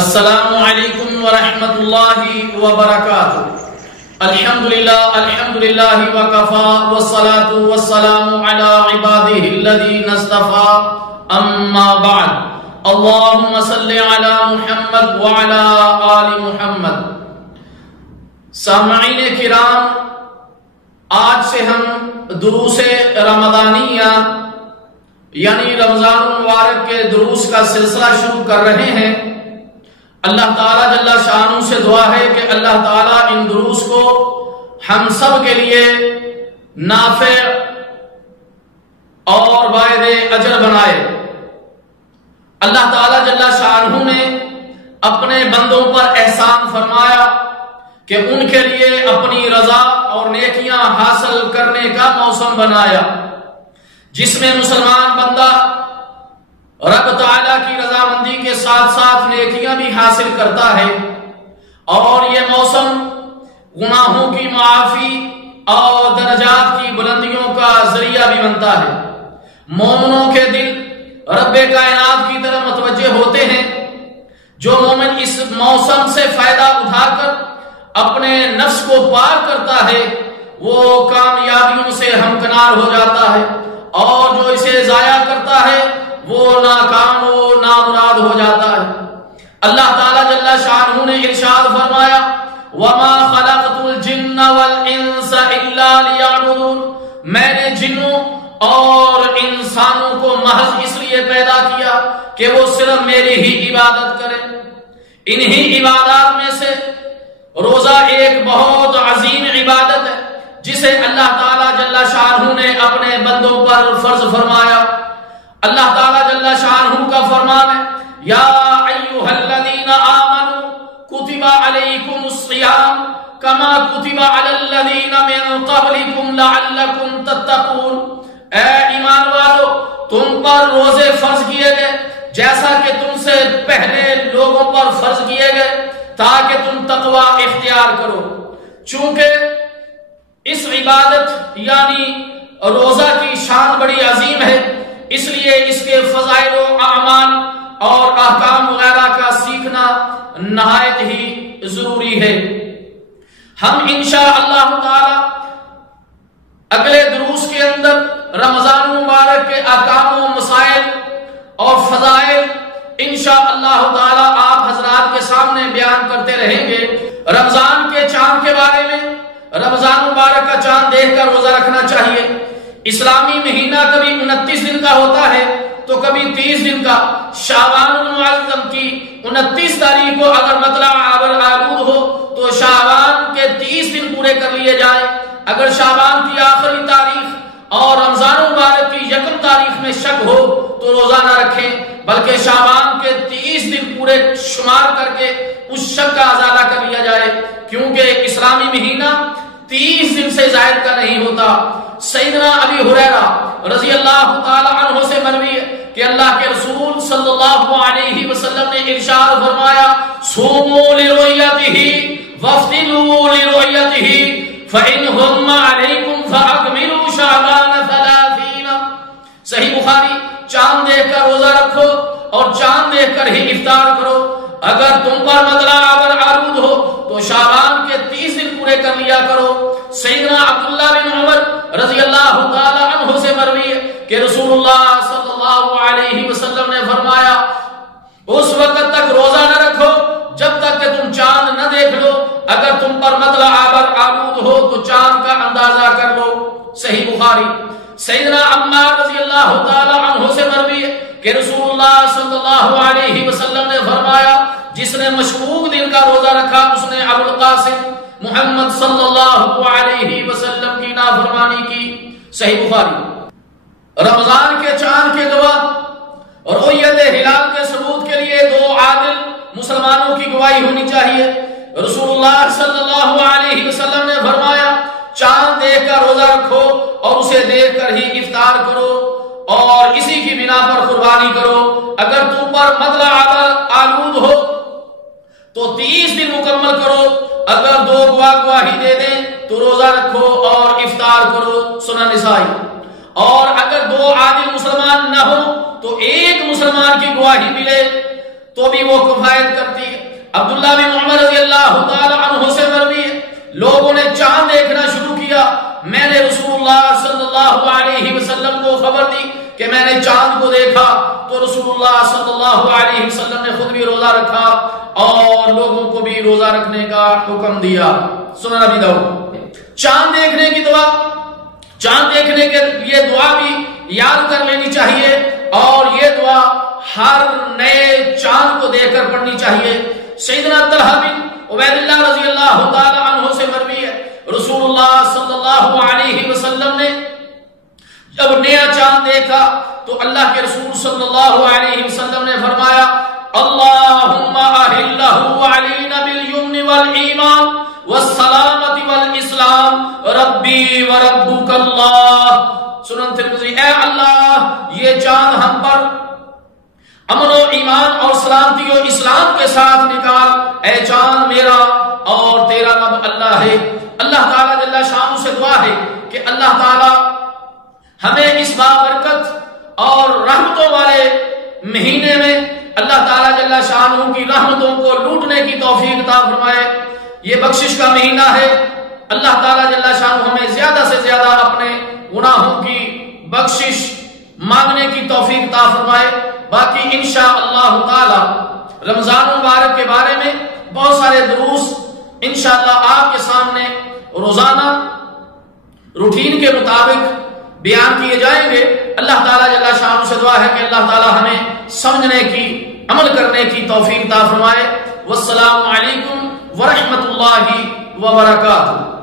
السلام علیکم ورحمۃ اللہ وبرکاتہ۔ الحمدللہ وکفا والصلاة والسلام علی عبادہ الذین اصطفى اما بعد، اللہم صل علی محمد وعلی آل محمد۔ سامعین کرام، آج سے ہم دروس رمضانیہ یعنی رمضان المبارک کے دروس کا سلسلہ شروع کر رہے ہیں۔ اللہ تعالیٰ جل شانہ سے دعا ہے کہ اللہ تعالیٰ ان دروس کو ہم سب کے لیے نافع اور باعث اجر بنائے۔ اللہ تعالیٰ جل شانہ نے اپنے بندوں پر احسان فرمایا کہ ان کے لیے اپنی رضا اور نیکیاں حاصل کرنے کا موسم بنایا، جس میں مسلمان بندہ رب تعالیٰ کی رضامندی کے ساتھ ساتھ نیکیاں بھی حاصل کرتا ہے، اور یہ موسم گناہوں کی معافی اور درجات کی بلندیوں کا ذریعہ بھی بنتا ہے۔ مومنوں کے دل رب کائنات کی طرف متوجہ ہوتے ہیں۔ جو مومن اس موسم سے فائدہ اٹھا کر اپنے نفس کو پاک کرتا ہے وہ کامیابیوں سے ہمکنار ہو جاتا ہے، اور جو اسے ضائع کرتا ہے وہ ناکام و نامراد ہو جاتا ہے۔ اللہ تعالیٰ جل شانہ نے ارشاد فرمایا، وَمَا خَلَقْتُ الْجِنَّ وَالْإِنسَ إِلَّا لِيَعْبُدُونِ، میں نے جنوں اور انسانوں کو محض اس لیے پیدا کیا کہ وہ صرف میری ہی عبادت کریں۔ انہی عبادات میں سے روزہ ایک بہت عظیم عبادت ہے جسے اللہ تعالیٰ جل شانہ نے اپنے بندوں پر فرض فرمایا۔ اللہ تعالیٰ جل شانہ کا فرمان ہے، یا ایھا الذین آمنوا کتب علیکم الصیام کما کتب علی الذین من قبلکم لعلکم تتقون، اے ایمان والو تم پر روزے فرض کیے گئے جیسا کہ تم سے پہلے لوگوں پر فرض کیے گئے تاکہ تم تقوی اختیار کرو۔ چونکہ اس عبادت یعنی روزہ کی شان بڑی عظیم ہے، اس لیے اس کے فضائل و اعمال اور احکام وغیرہ کا سیکھنا نہایت ہی ضروری ہے۔ ہم انشاءاللہ تعالی اگلے دروس کے اندر رمضان مبارک کے احکام و مسائل اور فضائل انشاءاللہ تعالی آپ حضرات کے سامنے بیان کرتے رہیں گے۔ رمضان کے چاند کے بارے میں، رمضان مبارک کا چاند دیکھ کر روزہ رکھنا چاہیے۔ اسلامی مہینہ کبھی 29 دن کا ہوتا ہے تو کبھی 30 دن کا۔ شعبان المعظم کی 29 تاریخ کو اگر مطلع آلود ہو تو شعبان کے 30 دن پورے کر لیے جائیں۔ اگر شعبان کی آخری تاریخ اور رمضان مبارک کی 1 تاریخ میں شک ہو تو روزہ نہ رکھیں، بلکہ شعبان کے 30 دن پورے شمار کر کے اس شک کا ازالہ کر لیا جائے، کیونکہ اسلامی مہینہ 30 دن سے زائد کا نہیں ہوتا۔ سیدنا ابی ہریرہ رضی اللہ تعالی عنہ سے مروی ہے کہ اللہ کے رسول صلی اللہ علیہ وسلم نے ارشاد فرمایا، صوموا لرؤیتہ وافطروا لرؤیتہ فإن غم علیکم فأکملوا شعبان 30۔ صحیح بخاری، چاند دیکھ کر روزہ رکھو اور چاند دیکھ کر ہی افطار کرو۔ اگر تم پر مطلع آلود ہو تو شعبان کے 30 دن پورے کر لیا کرو۔ سیدنا عبداللہ بن عمر رضی اللہ تعالی عنہ سے مروی ہے کہ رسول اللہ صلی اللہ علیہ وسلم نے فرمایا، اس وقت تک روزہ نہ رکھو جب تک کہ تم چاند نہ دیکھ لو، اگر تم پر مطلع آلود ہو تو چاند کا اندازہ کر لو۔ صحیح بخاری۔ سیدنا عمار رضی اللہ تعالی عنہ سے مروی ہے کہ رسول اللہ صلی اللہ علیہ وسلم نے فرمایا، جس نے مشکوک دن کا روزہ رکھا اس نے ابوالقاسم محمد صلی اللہ علیہ وسلم کی نافرمانی کی۔ صحیح بخاری۔ رمضان کے چاند کے گواہ رؤیت ہلال کے ثبوت کے لیے 2 عادل مسلمانوں کی گواہی ہونی چاہیے۔ رسول اللہ صلی اللہ علیہ وسلم نے فرمایا، چاند دیکھ کر روزہ رکھو اور اسے دیکھ کر ہی افطار کرو اور اسی کی بنا پر قربانی کرو۔ اگر تم پر مطلع آلود ہو تو 30 دن مکمل کرو، اگر 2 گواہ گواہی دے دیں تو روزہ رکھو اور افطار کرو۔ سنن نسائی۔ اور اگر 2 عادل مسلمان نہ ہو تو 1 مسلمان کی گواہی ملے تو بھی وہ کفایت کرتی ہے۔ عبداللہ بن عمر رضی اللہ تعالی عنہ سے مروی ہے، لوگوں نے چاند دیکھنا شروع کیا، میں نے رسول اللہ صلی اللہ علیہ وسلم کو خبر دی کہ میں نے چاند کو دیکھا، تو رسول اللہ صلی اللہ علیہ وسلم نے خود بھی روزہ رکھا اور لوگوں کو بھی روزہ رکھنے کا حکم دیا۔ سنن ابی داؤد۔ چاند دیکھنے کی دعا، چاند دیکھنے کے لیے دعا بھی یاد کر لینی چاہیے، اور یہ دعا ہر نئے چاند کو دیکھ کر پڑھنی چاہیے۔ سیدنا طلحہ بن عبید اللہ رضی اللہ تعالی عنہ سے مروی ہے، رسول اللہ صلی اللہ علیہ وسلم نے جب نیا چاند دیکھا تو اللہ کے رسول صلی اللہ علیہ وسلم نے فرمایا اللہم اہلہ علینا بالیمن والایمان والسلامت والاسلام ربی وربک اللہ۔ سنن ترمذی، اے اللہ یہ چاند ہم پر امن و ایمان اور سلامتی و اسلام کے ساتھ نکال، اے چاند میرا اور تیرا رب اللہ ہے۔ اللہ تعالیٰ جل شانہ سے دعا ہے کہ اللہ تعالیٰ ہمیں اس بابرکت اور رحمتوں والے مہینے میں اللہ تعالیٰ جل شانہ کی رحمتوں کو لوٹنے کی توفیق عطا فرمائے۔ یہ بخشش کا مہینہ ہے، اللہ تعالیٰ جل شانہ ہمیں زیادہ سے زیادہ اپنے گناہوں کی بخشش مانگنے کی توفیق عطا فرمائے۔ باقی انشاءاللہ تعالی رمضان مبارک کے بارے میں بہت سارے دروس انشاءاللہ آپ کے سامنے روزانہ روٹین کے مطابق بیان کیے جائیں گے۔ اللہ تعالیٰ جل شانہ سے دعا ہے کہ اللہ تعالیٰ ہمیں سمجھنے کی، عمل کرنے کی توفیق عطا فرمائے۔ والسلام علیکم ورحمۃ اللہ وبرکاتہ۔